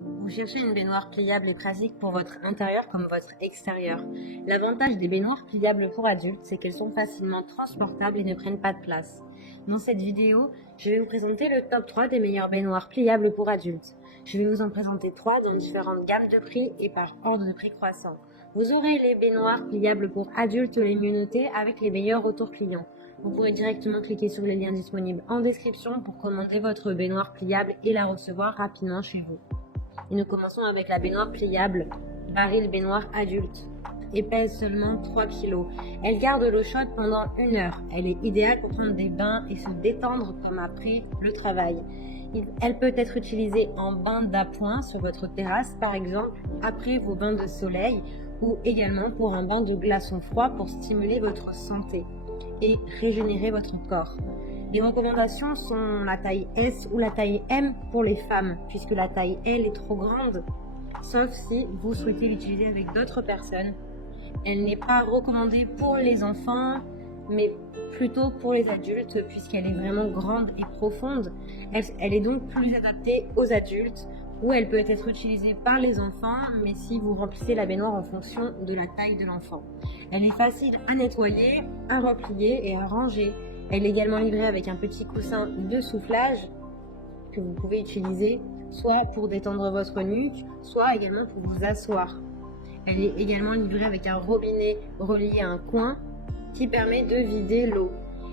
Vous cherchez une baignoire pliable et pratique pour votre intérieur comme votre extérieur. L'avantage des baignoires pliables pour adultes, c'est qu'elles sont facilement transportables et ne prennent pas de place. Dans cette vidéo, je vais vous présenter le top 3 des meilleures baignoires pliables pour adultes. Je vais vous en présenter 3 dans différentes gammes de prix et par ordre de prix croissant. Vous aurez les baignoires pliables pour adultes les mieux notées avec les meilleurs retours clients. Vous pourrez directement cliquer sur les liens disponibles en description pour commander votre baignoire pliable et la recevoir rapidement chez vous. Et nous commençons avec la baignoire pliable, baril baignoire adulte, et pèse seulement 3 kg. Elle garde l'eau chaude pendant 1 heure. Elle est idéale pour prendre des bains et se détendre comme après le travail. Elle peut être utilisée en bain d'appoint sur votre terrasse, par exemple, après vos bains de soleil, ou également pour un bain de glaçons froids pour stimuler votre santé et régénérer votre corps. Les recommandations sont la taille S ou la taille M pour les femmes, puisque la taille L est trop grande, sauf si vous souhaitez l'utiliser avec d'autres personnes. Elle n'est pas recommandée pour les enfants, mais plutôt pour les adultes, puisqu'elle est vraiment grande et profonde. Elle est donc plus adaptée aux adultes, ou elle peut être utilisée par les enfants, mais si vous remplissez la baignoire en fonction de la taille de l'enfant. Elle est facile à nettoyer, à replier et à ranger. Elle est également livrée avec un petit coussin de soufflage que vous pouvez utiliser soit pour détendre votre nuque, soit également pour vous asseoir. Elle est également livrée avec un robinet relié à un coin qui permet de vider l'eau.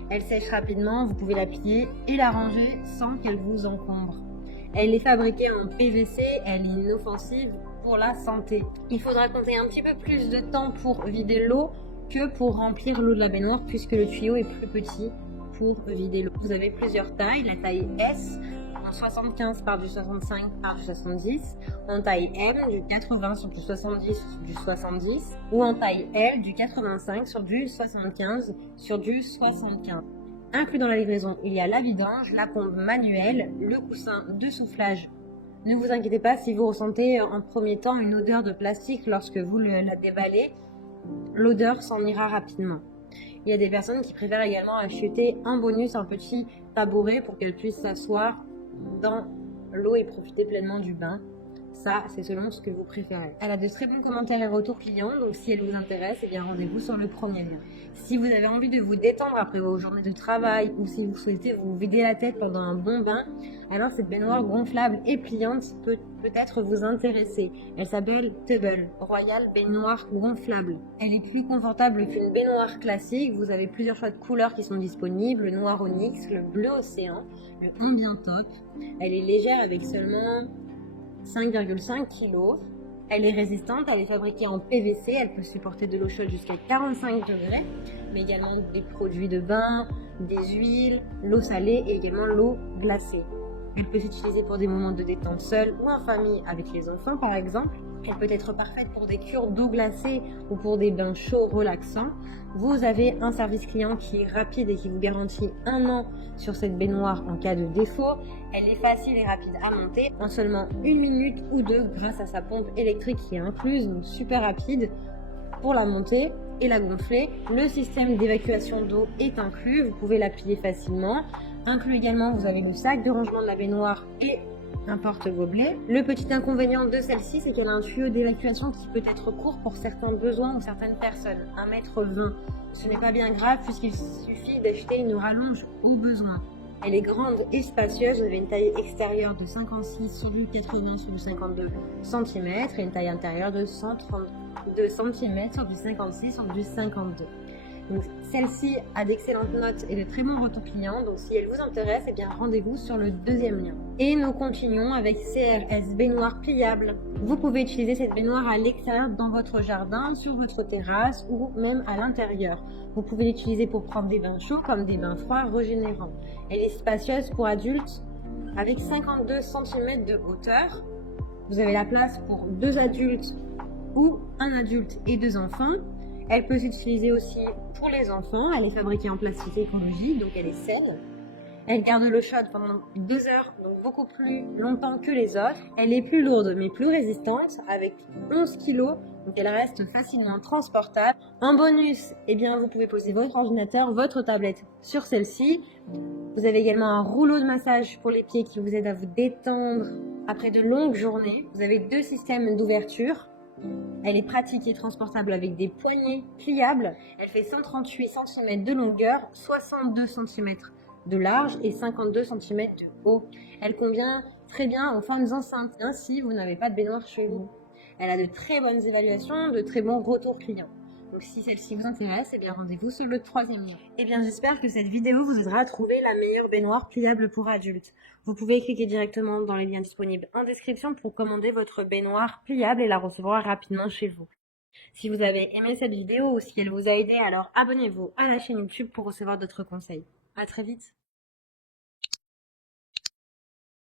Elle sèche rapidement, vous pouvez la plier et la ranger sans qu'elle vous encombre. Elle est fabriquée en PVC, elle est inoffensive pour la santé. Il faudra compter un petit peu plus de temps pour vider l'eau que pour remplir l'eau de la baignoire puisque le tuyau est plus petit pour vider l'eau. Vous avez plusieurs tailles, la taille S en 75 par du 65 par du 70, en taille M du 80 sur du 70 sur du 70 ou en taille L du 85 sur du 75 sur du 75. Inclus dans la livraison, il y a la vidange, la pompe manuelle, le coussin de soufflage. Ne vous inquiétez pas si vous ressentez en premier temps une odeur de plastique lorsque vous la déballez, l'odeur s'en ira rapidement. Il y a des personnes qui préfèrent également acheter en bonus un petit tabouret pour qu'elles puissent s'asseoir dans l'eau et profiter pleinement du bain. Ça, c'est selon ce que vous préférez. Elle a de très bons commentaires et retours clients, donc si elle vous intéresse, eh bien rendez-vous sur le premier lien. Si vous avez envie de vous détendre après vos journées de travail ou si vous souhaitez vous vider la tête pendant un bon bain, alors cette baignoire gonflable et pliante peut peut-être vous intéresser. Elle s'appelle Tubble Royal Baignoire Gonflable. Elle est plus confortable qu'une baignoire classique. Vous avez plusieurs choix de couleurs qui sont disponibles, le noir onyx, le bleu océan, le ambient top. Elle est légère avec seulement 5,5 kg. Elle est résistante, elle est fabriquée en PVC, elle peut supporter de l'eau chaude jusqu'à 45 degrés, mais également des produits de bain, des huiles, l'eau salée et également l'eau glacée. Elle peut s'utiliser pour des moments de détente seule ou en famille avec les enfants par exemple. Elle peut être parfaite pour des cures d'eau glacée ou pour des bains chauds relaxants. Vous avez un service client qui est rapide et qui vous garantit 1 an sur cette baignoire en cas de défaut. Elle est facile et rapide à monter en seulement 1 minute ou 2 grâce à sa pompe électrique qui est incluse, donc super rapide pour la monter et la gonfler. Le système d'évacuation d'eau est inclus, vous pouvez la plier facilement. Inclus également, vous avez le sac de rangement de la baignoire et un porte-gobelet. Le petit inconvénient de celle-ci, c'est qu'elle a un tuyau d'évacuation qui peut être court pour certains besoins ou certaines personnes, 1,20 m. Ce n'est pas bien grave puisqu'il suffit d'acheter une rallonge au besoin. Elle est grande et spacieuse, vous avez une taille extérieure de 56 sur du 80 sur du 52 cm et une taille intérieure de 132 cm sur du 56 sur du 52. Donc, celle-ci a d'excellentes notes et de très bons retours clients, donc si elle vous intéresse, eh bien rendez-vous sur le deuxième lien. Et nous continuons avec CRS baignoire pliable. Vous pouvez utiliser cette baignoire à l'extérieur dans votre jardin, sur votre terrasse ou même à l'intérieur. Vous pouvez l'utiliser pour prendre des bains chauds comme des bains froids régénérants. Elle est spacieuse pour adultes avec 52 cm de hauteur. Vous avez la place pour 2 adultes ou un adulte et 2 enfants. Elle peut s'utiliser aussi pour les enfants. Elle est fabriquée en plastique écologique, donc elle est saine. Elle garde l'eau chaude pendant 2 heures, donc beaucoup plus longtemps que les autres. Elle est plus lourde mais plus résistante, avec 11 kg Donc elle reste facilement transportable. En bonus, eh bien, vous pouvez poser votre ordinateur, votre tablette sur celle-ci. Vous avez également un rouleau de massage pour les pieds qui vous aide à vous détendre après de longues journées. Vous avez 2 systèmes d'ouverture. Elle est pratique et transportable avec des poignées pliables. Elle fait 138 cm de longueur, 62 cm de large et 52 cm de haut. Elle convient très bien aux femmes enceintes. Ainsi, vous n'avez pas de baignoire chez vous. Elle a de très bonnes évaluations, de très bons retours clients. Donc si celle-ci vous intéresse, eh bien rendez-vous sur le 3e lien. Eh bien j'espère que cette vidéo vous aidera à trouver la meilleure baignoire pliable pour adultes. Vous pouvez cliquer directement dans les liens disponibles en description pour commander votre baignoire pliable et la recevoir rapidement chez vous. Si vous avez aimé cette vidéo ou si elle vous a aidé, alors abonnez-vous à la chaîne YouTube pour recevoir d'autres conseils. À très vite.